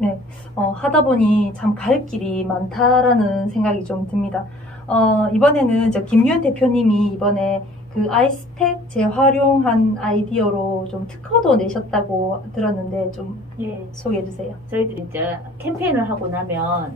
네, 하다 보니 참 갈 길이 많다라는 생각이 좀 듭니다. 이번에는 김유현 대표님이 이번에 그 아이스팩 재활용한 아이디어로 좀 특허도 내셨다고 들었는데 좀 소개해 주세요. 저희들이 이제 캠페인을 하고 나면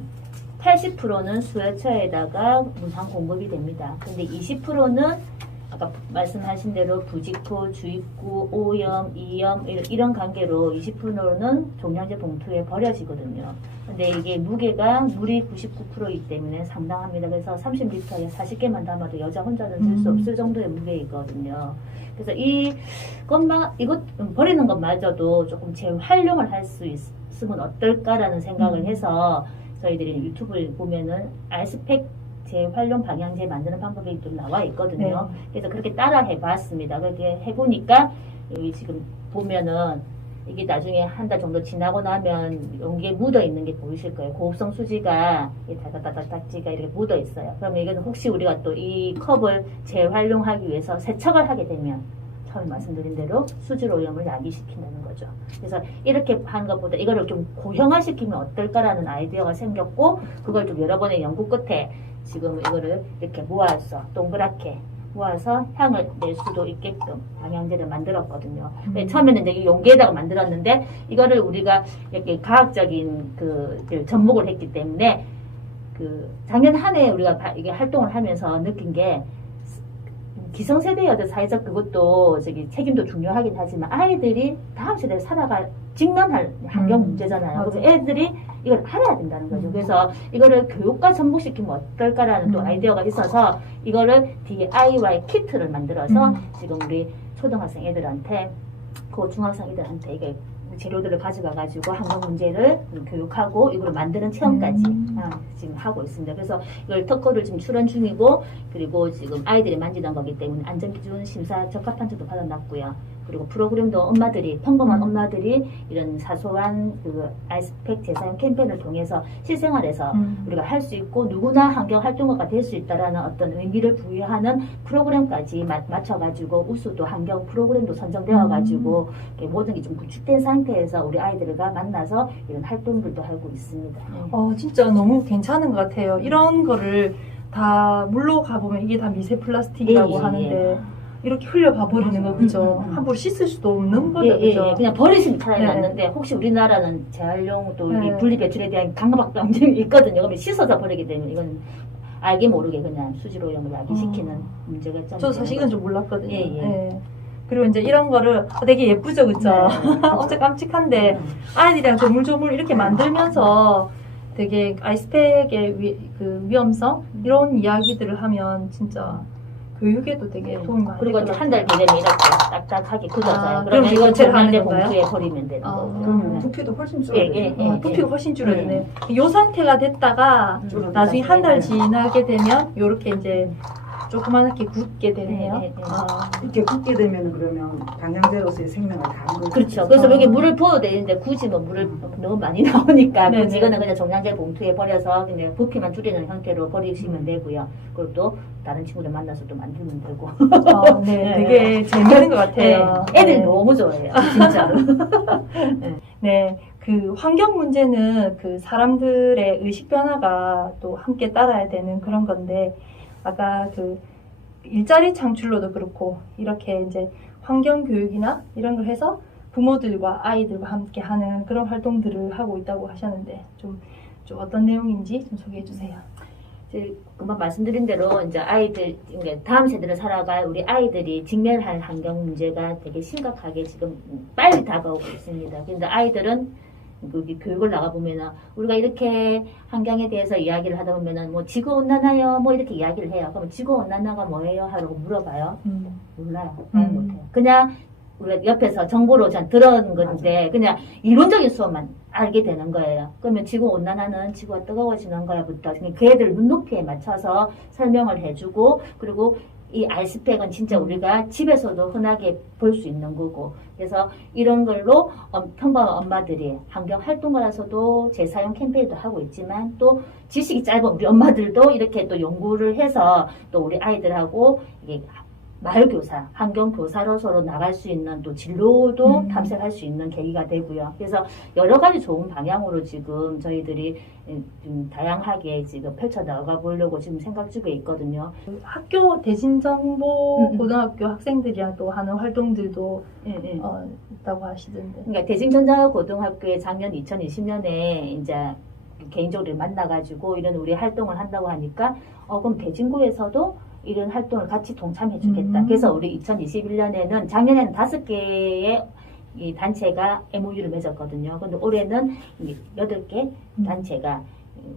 80%는 수요처에다가 무상 공급이 됩니다. 근데 20%는 아까 말씀하신 대로 부직포, 주입구, 오염, 이염 이런 관계로 20%는 종량제 봉투에 버려지거든요. 근데 이게 무게가 물이 99%이기 때문에 상당합니다. 그래서 30리터에 40개만 담아도 여자 혼자는 들 수 없을 정도의 무게이거든요. 그래서 이것 버리는 것마저도 조금 재활용을 할 수 있으면 어떨까라는 생각을 해서 저희들이 유튜브를 보면은 아이스팩 재활용 방향제 만드는 방법이 좀 나와 있거든요. 네. 그래서 그렇게 따라 해봤습니다. 그렇게 해보니까 여기 지금 보면은 이게 나중에 한 달 정도 지나고 나면 용기에 묻어 있는 게 보이실 거예요. 고급성 수지가 다다다다지가 이렇게 묻어 있어요. 그러면 이건 혹시 우리가 또 이 컵을 재활용하기 위해서 세척을 하게 되면 처음에 말씀드린 대로 수질 오염을 야기시킨다는 거죠. 그래서 이렇게 하는 것보다 이거를 좀 고형화시키면 어떨까라는 아이디어가 생겼고, 그걸 좀 여러 번의 연구 끝에 지금 이거를 이렇게 모아서 동그랗게 모아서 향을 낼 수도 있게끔 방향제를 만들었거든요. 처음에는 이제 이 용기에다가 만들었는데 이거를 우리가 이렇게 과학적인 접목을 했기 때문에 작년 한 해 우리가 이게 활동을 하면서 느낀 게 기성세대여들 사회적 그것도 책임도 중요하긴 하지만 아이들이 다음 세대를 살아갈 직면할 환경 문제잖아요. 그래서 애들이 이걸 알아야 된다는 거죠. 그래서 이거를 교육과 접목시키면 어떨까라는 또 아이디어가 있어서 이거를 DIY 키트를 만들어서 지금 우리 초등학생 애들한테 중학생 애들한테 이게 재료들을 가져가가지고 환경 문제를 교육하고 이걸 만드는 체험까지 지금 하고 있습니다. 그래서 이걸 특허를 지금 출원 중이고, 그리고 지금 아이들이 만지는 거기 때문에 안전기준 심사 적합한지도 받아놨고요. 그리고 프로그램도 평범한 엄마들이 이런 사소한 아이스팩 재사용 캠페인을 통해서 실생활에서 우리가 할 수 있고 누구나 환경 활동가가 될 수 있다라는 어떤 의미를 부여하는 프로그램까지 맞춰가지고 우수도 환경 프로그램도 선정되어가지고 모든 게 좀 구축된 상태에서 우리 아이들과 만나서 이런 활동들도 하고 있습니다. 진짜 너무 괜찮은 것 같아요. 이런 거를 다 물로 가보면 이게 다 미세 플라스틱이라고 하는데 이렇게 흘려가 버리는 거 그죠? 함부로 씻을 수도 없는 거죠, 그죠? 그냥 버리시면 차라리 낫는데 혹시 우리나라는 재활용 또 분리 배출에 대한 강박감이 있거든요. 그러면 씻어서 버리기 때문에 이건 알게 모르게 그냥 수질 오염을 야기시키는 문제가 좀. 저도 사실 이건 좀 몰랐거든요. 그리고 이제 이런 거를 되게 예쁘죠, 그죠? 엄청 깜찍한데 아이들이랑 조물조물 이렇게 만들면서 되게 아이스팩의 위험성 이런 이야기들을 하면 진짜 교육에도 되게 도움이 많이 그리고 되더라고요. 한 달 뒤되면 이렇게 딱딱하게 굳어져요. 그럼 이거 종량제 봉투에 버리면 되는 거고. 부피도 훨씬 줄어들어요. 부피가 훨씬 줄어드네. 이 상태가 됐다가 나중에 한 달 지나게 되면 이렇게 이제 조그맣게 굳게 되네요. 이렇게 굳게 되면 그러면 방향제로서의 생명을 다한 거죠. 그렇죠. 그래서 여기 물을 부어도 되는데 굳이 물을 너무 많이 나오니까 이거는 그냥 종량제 봉투에 버려서 그냥 부피만 줄이는 형태로 버리시면 되고요. 그리고 또 다른 친구들 만나서 또 만들면 되고. 되게 재밌는 것 같아요. 애들 너무 좋아해요, 진짜로. 네, 환경 문제는 사람들의 의식 변화가 또 함께 따라야 되는 그런 건데, 아까 일자리 창출로도 그렇고, 이렇게 이제 환경 교육이나 이런 걸 해서 부모들과 아이들과 함께 하는 그런 활동들을 하고 있다고 하셨는데, 좀 어떤 내용인지 좀 소개해 주세요. 금방 말씀드린 대로 이제 아이들, 다음 세대를 살아갈 우리 아이들이 직면할 환경 문제가 되게 심각하게 지금 빨리 다가오고 있습니다. 근데 아이들은 교육을 나가보면은 우리가 이렇게 환경에 대해서 이야기를 하다 보면은 지구온난화요 이렇게 이야기를 해요. 그럼 지구온난화가 뭐예요? 하라고 물어봐요. 몰라요. 못해요. 그냥 우리가 옆에서 정보로 그냥 들은 건데 그냥 이론적인 수업만 알게 되는 거예요. 그러면 지구온난화는 지구가 뜨거워지는 거야부터 그 애들 눈높이에 맞춰서 설명을 해주고, 그리고 이 아이스팩은 진짜 우리가 집에서도 흔하게 볼 수 있는 거고, 그래서 이런 걸로 평범한 엄마들이 환경 활동가라서도 재사용 캠페인도 하고 있지만 또 지식이 짧은 우리 엄마들도 이렇게 또 연구를 해서 또 우리 아이들하고 이게 마을교사, 환경교사로서 나갈 수 있는 또 진로도 음. 탐색할 수 있는 계기가 되고요. 그래서 여러 가지 좋은 방향으로 지금 저희들이 좀 다양하게 지금 펼쳐 나가 보려고 지금 생각 중에 있거든요. 학교 대진정보 음. 고등학교 학생들이랑도 하는 활동들도 예, 예. 있다고 하시던데. 그러니까 대진전자고등학교에 작년 2020년에 이제 개인적으로 만나가지고 이런 우리 활동을 한다고 하니까 그럼 대진고에서도 이런 활동을 같이 동참해주겠다. 그래서 우리 2021년에는 작년에는 5개의 이 단체가 MOU를 맺었거든요. 근데 올해는 8개 단체가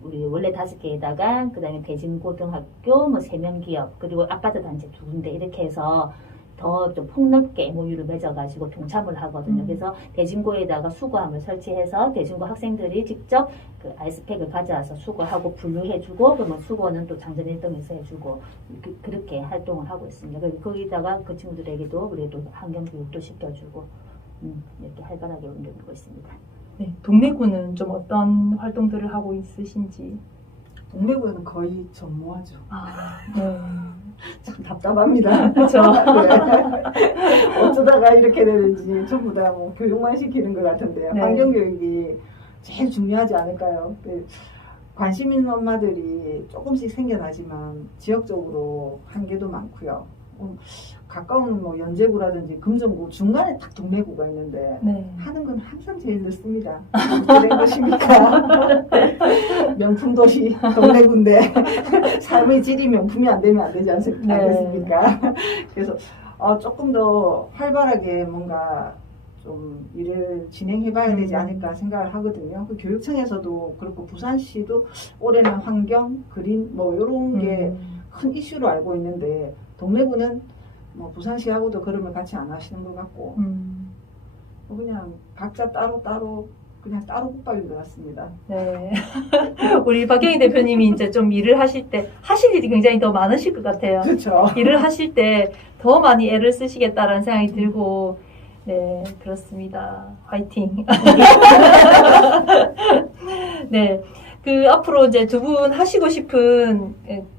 우리 원래 5개에다가 그다음에 대진고등학교 뭐 3명 기업 그리고 아파트 단체 2군데 이렇게 해서 더 좀 폭넓게 MOU를 맺어가지고 동참을 하거든요. 그래서 대진고에다가 수거함을 설치해서 대진고 학생들이 직접 그 아이스팩을 가져와서 수거하고 분류해주고 그러면 수거는 또 장전 1등에서 해주고 그렇게 활동을 하고 있습니다. 그리고 거기다가 그 친구들에게도 우리도 환경교육도 시켜주고 이렇게 활발하게 운영하고 있습니다. 네, 동래구는 좀 어떤 활동들을 하고 있으신지. 동래구에는 거의 전무하죠. 네. 참 답답합니다. 그렇죠. 네. 어쩌다가 이렇게 되는지 전부 다 뭐 교육만 시키는 것 같은데요. 네. 환경교육이 제일 중요하지 않을까요? 관심 있는 엄마들이 조금씩 생겨나지만 지역적으로 한계도 많고요. 가까운 뭐 연제구라든지 금정구 중간에 딱 동래구가 있는데 네. 하는 건 항상 제일 늦습니다. 어떻게 된 것입니까? 명품 도시 동래구인데 삶의 질이 명품이 안 되면 안 되지 않겠습니까? 그래서 조금 더 활발하게 뭔가 좀 일을 진행해봐야 되지 않을까 생각을 하거든요. 그 교육청에서도 그렇고 부산시도 올해는 환경, 그린 뭐 이런 게 큰 이슈로 알고 있는데 동래구는 뭐 부산시하고도 그림을 같이 안 하시는 것 같고 그냥 각자 따로 그냥 따로 국밥인 것 같습니다. 네. 우리 박경희 대표님이 이제 좀 일을 하실 때 하실 일이 굉장히 더 많으실 것 같아요. 그렇죠. 일을 하실 때 더 많이 애를 쓰시겠다라는 생각이 들고 네, 그렇습니다. 화이팅. 네. 그 앞으로 이제 두 분 하시고 싶은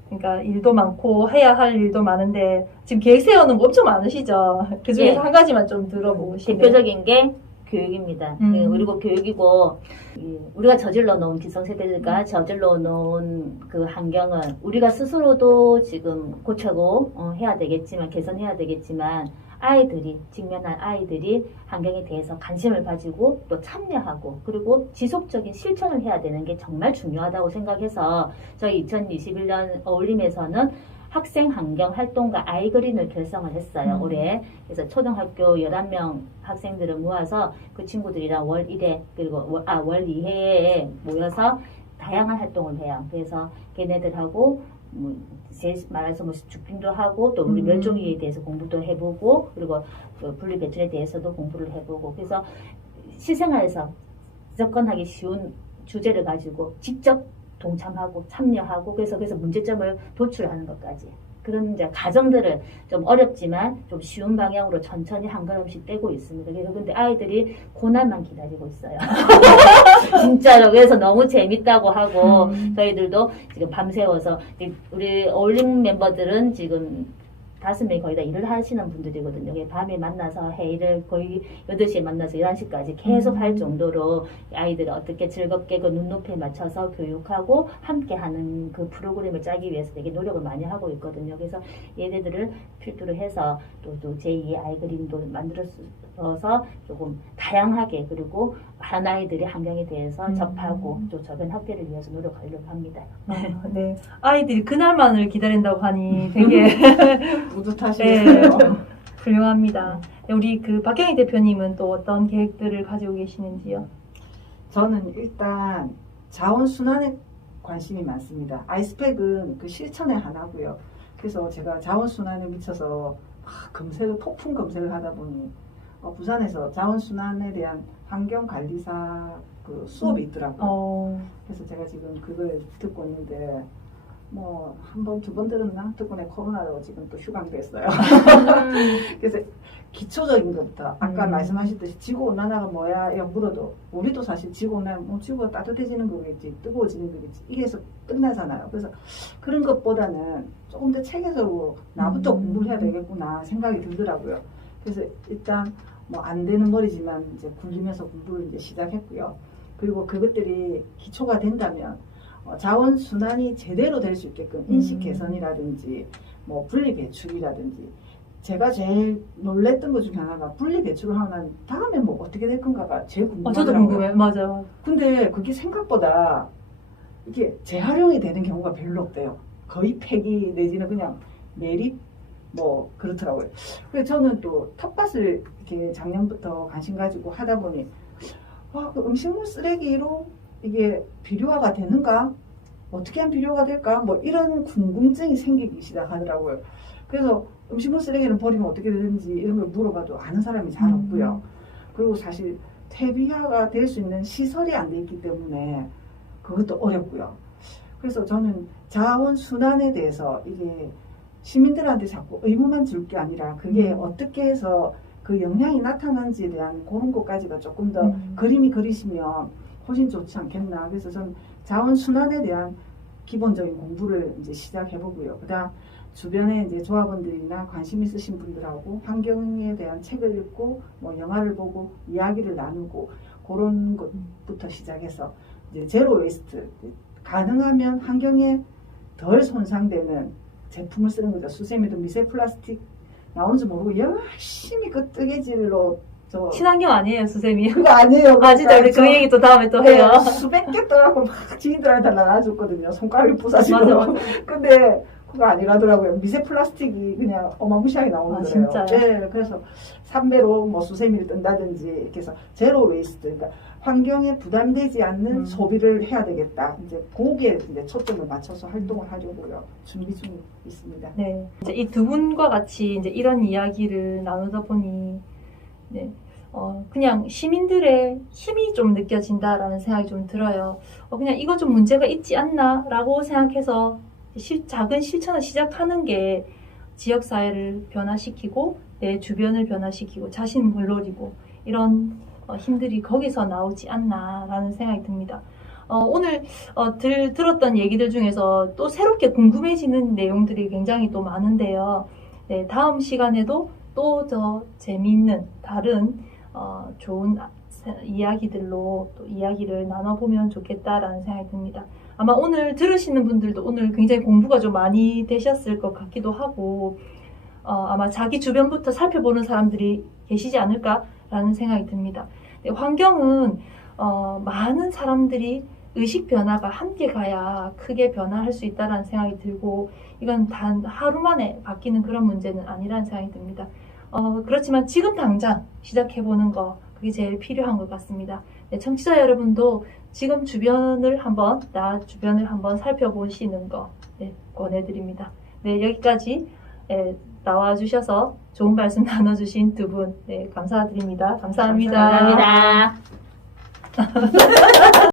그러니까 일도 많고 해야 할 일도 많은데 지금 계획 세우는 거 엄청 많으시죠? 그 중에서 예. 한 가지만 좀 들어보고 싶네요. 대표적인 게 교육입니다. 그리고 교육이고 우리가 저질러 놓은 기성세대가 저질러 놓은 그 환경은 우리가 스스로도 지금 고쳐고 해야 되겠지만 개선해야 되겠지만 아이들이 직면한 아이들이 환경에 대해서 관심을 가지고 또 참여하고 그리고 지속적인 실천을 해야 되는 게 정말 중요하다고 생각해서 저희 2021년 어울림에서는 학생 환경 활동가 아이그린을 결성을 했어요. 올해. 그래서 초등학교 11명 학생들을 모아서 그 친구들이랑 월 1회 그리고 월 2회에 모여서 다양한 활동을 해요. 그래서 걔네들하고 말해서 뭐 주핑도 하고 또 우리 멸종위에 대해서 공부도 해보고 그리고 그 분리배출에 대해서도 공부를 해보고 그래서 실생활에서 접근하기 쉬운 주제를 가지고 직접 동참하고 참여하고 그래서 문제점을 도출하는 것까지 그런 이제 과정들을 좀 어렵지만 좀 쉬운 방향으로 천천히 한 걸음씩 떼고 있습니다. 그래서 근데 아이들이 고난만 기다리고 있어요. 진짜로 그래서 너무 재밌다고 하고 저희들도 지금 밤새워서 우리 어울림 멤버들은 지금 5명이 거의 다 일을 하시는 분들이거든요. 밤에 만나서 회의를 거의 8시에 만나서 11시까지 계속 할 정도로 아이들을 어떻게 즐겁게 그 눈높이에 맞춰서 교육하고 함께 하는 그 프로그램을 짜기 위해서 되게 노력을 많이 하고 있거든요. 그래서 얘네들을 필두로 해서 또 제2의 아이그린도 만들어서 조금 다양하게 그리고 한 아이들이 환경에 대해서 접하고 또 저변 확대를 위해서 노력하려고 합니다. 네. 아이들이 그날만을 기다린다고 하니 되게 뿌듯하시겠어요. 네, 훌륭합니다. 우리 그 박경희 대표님은 또 어떤 계획들을 가지고 계시는지요? 저는 일단 자원순환에 관심이 많습니다. 아이스팩은 그 실천의 하나고요. 그래서 제가 자원순환에 미쳐서 폭풍 검색을 하다 보니 부산에서 자원순환에 대한 환경관리사 그 수업이 있더라고요. 그래서 제가 지금 그걸 듣고 있는데 뭐 한 번, 두 번 들었나? 덕분에 코로나로 지금 또 휴강 됐어요. 그래서 기초적인 것부터 아까 말씀하셨듯이 지구온난화가 뭐야? 이런 물어도 우리도 사실 지구온난화 뭐 지구가 따뜻해지는 거겠지, 뜨거워지는 거겠지, 이게서 끝나잖아요. 그래서 그런 것보다는 조금 더 체계적으로 나부터 공부를 해야 되겠구나 생각이 들더라고요. 그래서 일단 뭐 안 되는 머리지만 이제 굴리면서 공부를 이제 시작했고요. 그리고 그것들이 기초가 된다면 자원 순환이 제대로 될 수 있게끔 인식 개선이라든지 뭐 분리 배출이라든지, 제가 제일 놀랬던 것 중에 하나가 분리 배출을 하고 난 다음에 뭐 어떻게 될 건가가 제일 궁금하더라고요. 저도 궁금해요. 맞아요. 근데 그게 생각보다 이게 재활용이 되는 경우가 별로 없대요. 거의 폐기 내지는 그냥 매립 뭐 그렇더라고요. 그래서 저는 또 텃밭을 이렇게 작년부터 관심 가지고 하다 보니 그 음식물 쓰레기로 이게 비료화가 되는가? 어떻게 하면 비료가 될까? 뭐 이런 궁금증이 생기기 시작하더라고요. 그래서 음식물 쓰레기는 버리면 어떻게 되는지 이런 걸 물어봐도 아는 사람이 잘 없고요. 그리고 사실 퇴비화가 될 수 있는 시설이 안 돼 있기 때문에 그것도 어렵고요. 그래서 저는 자원 순환에 대해서 이게 시민들한테 자꾸 의무만 줄 게 아니라 그게 어떻게 해서 그 영향이 나타나는지에 대한 그런 것까지가 조금 더 그림이 그리시면 훨씬 좋지 않겠나. 그래서 저는 자원 순환에 대한 기본적인 공부를 이제 시작해 보고요. 그다음 주변에 이제 조합원들이나 관심 있으신 분들하고 환경에 대한 책을 읽고 뭐 영화를 보고 이야기를 나누고 그런 것부터 시작해서 이제 제로 웨이스트, 가능하면 환경에 덜 손상되는 제품을 쓰는 거죠. 수세미도 미세 플라스틱 나오는지 모르고 열심히 그 뜨개질로 친환경 아니에요, 수세미? 그거 아니에요. 아, 진짜 우리 그 얘기 또 다음에 또 해요. 수백 개 떠갖고 막 지인들한테 나눠줬거든요. 손가락이 부사지고. 맞아. 근데 그거 아니라더라고요. 미세 플라스틱이 그냥 어마무시하게 나오는 거예요. 진짜요? 네, 그래서 삼배로 뭐 수세미를 뜬다든지 이렇게 해서 제로 웨이스트, 그러니까 환경에 부담되지 않는 소비를 해야 되겠다. 이제 거기에 이제 초점을 맞춰서 활동을 하려고요. 준비 중에 있습니다. 네. 이제 이 두 분과 같이 이제 이런 이야기를 나누다 보니, 네. 그냥 시민들의 힘이 좀 느껴진다라는 생각이 좀 들어요. 그냥 이거 좀 문제가 있지 않나라고 생각해서 작은 실천을 시작하는 게 지역사회를 변화시키고 내 주변을 변화시키고 자신은 물론이고 이런 힘들이 거기서 나오지 않나라는 생각이 듭니다. 오늘 들었던 얘기들 중에서 또 새롭게 궁금해지는 내용들이 굉장히 또 많은데요. 네, 다음 시간에도 또 더 재미있는 다른 좋은 이야기들로 또 이야기를 나눠보면 좋겠다라는 생각이 듭니다. 아마 오늘 들으시는 분들도 오늘 굉장히 공부가 좀 많이 되셨을 것 같기도 하고 아마 자기 주변부터 살펴보는 사람들이 계시지 않을까라는 생각이 듭니다. 네, 환경은 많은 사람들이 의식 변화가 함께 가야 크게 변화할 수 있다는 생각이 들고 이건 단 하루 만에 바뀌는 그런 문제는 아니라는 생각이 듭니다. 그렇지만 지금 당장 시작해보는 거 그게 제일 필요한 것 같습니다. 네, 청취자 여러분도 지금 나 주변을 한번 살펴보시는 거 네, 권해드립니다. 네, 여기까지 나와주셔서 좋은 말씀 나눠주신 두 분 네, 감사드립니다. 감사합니다. 감사합니다.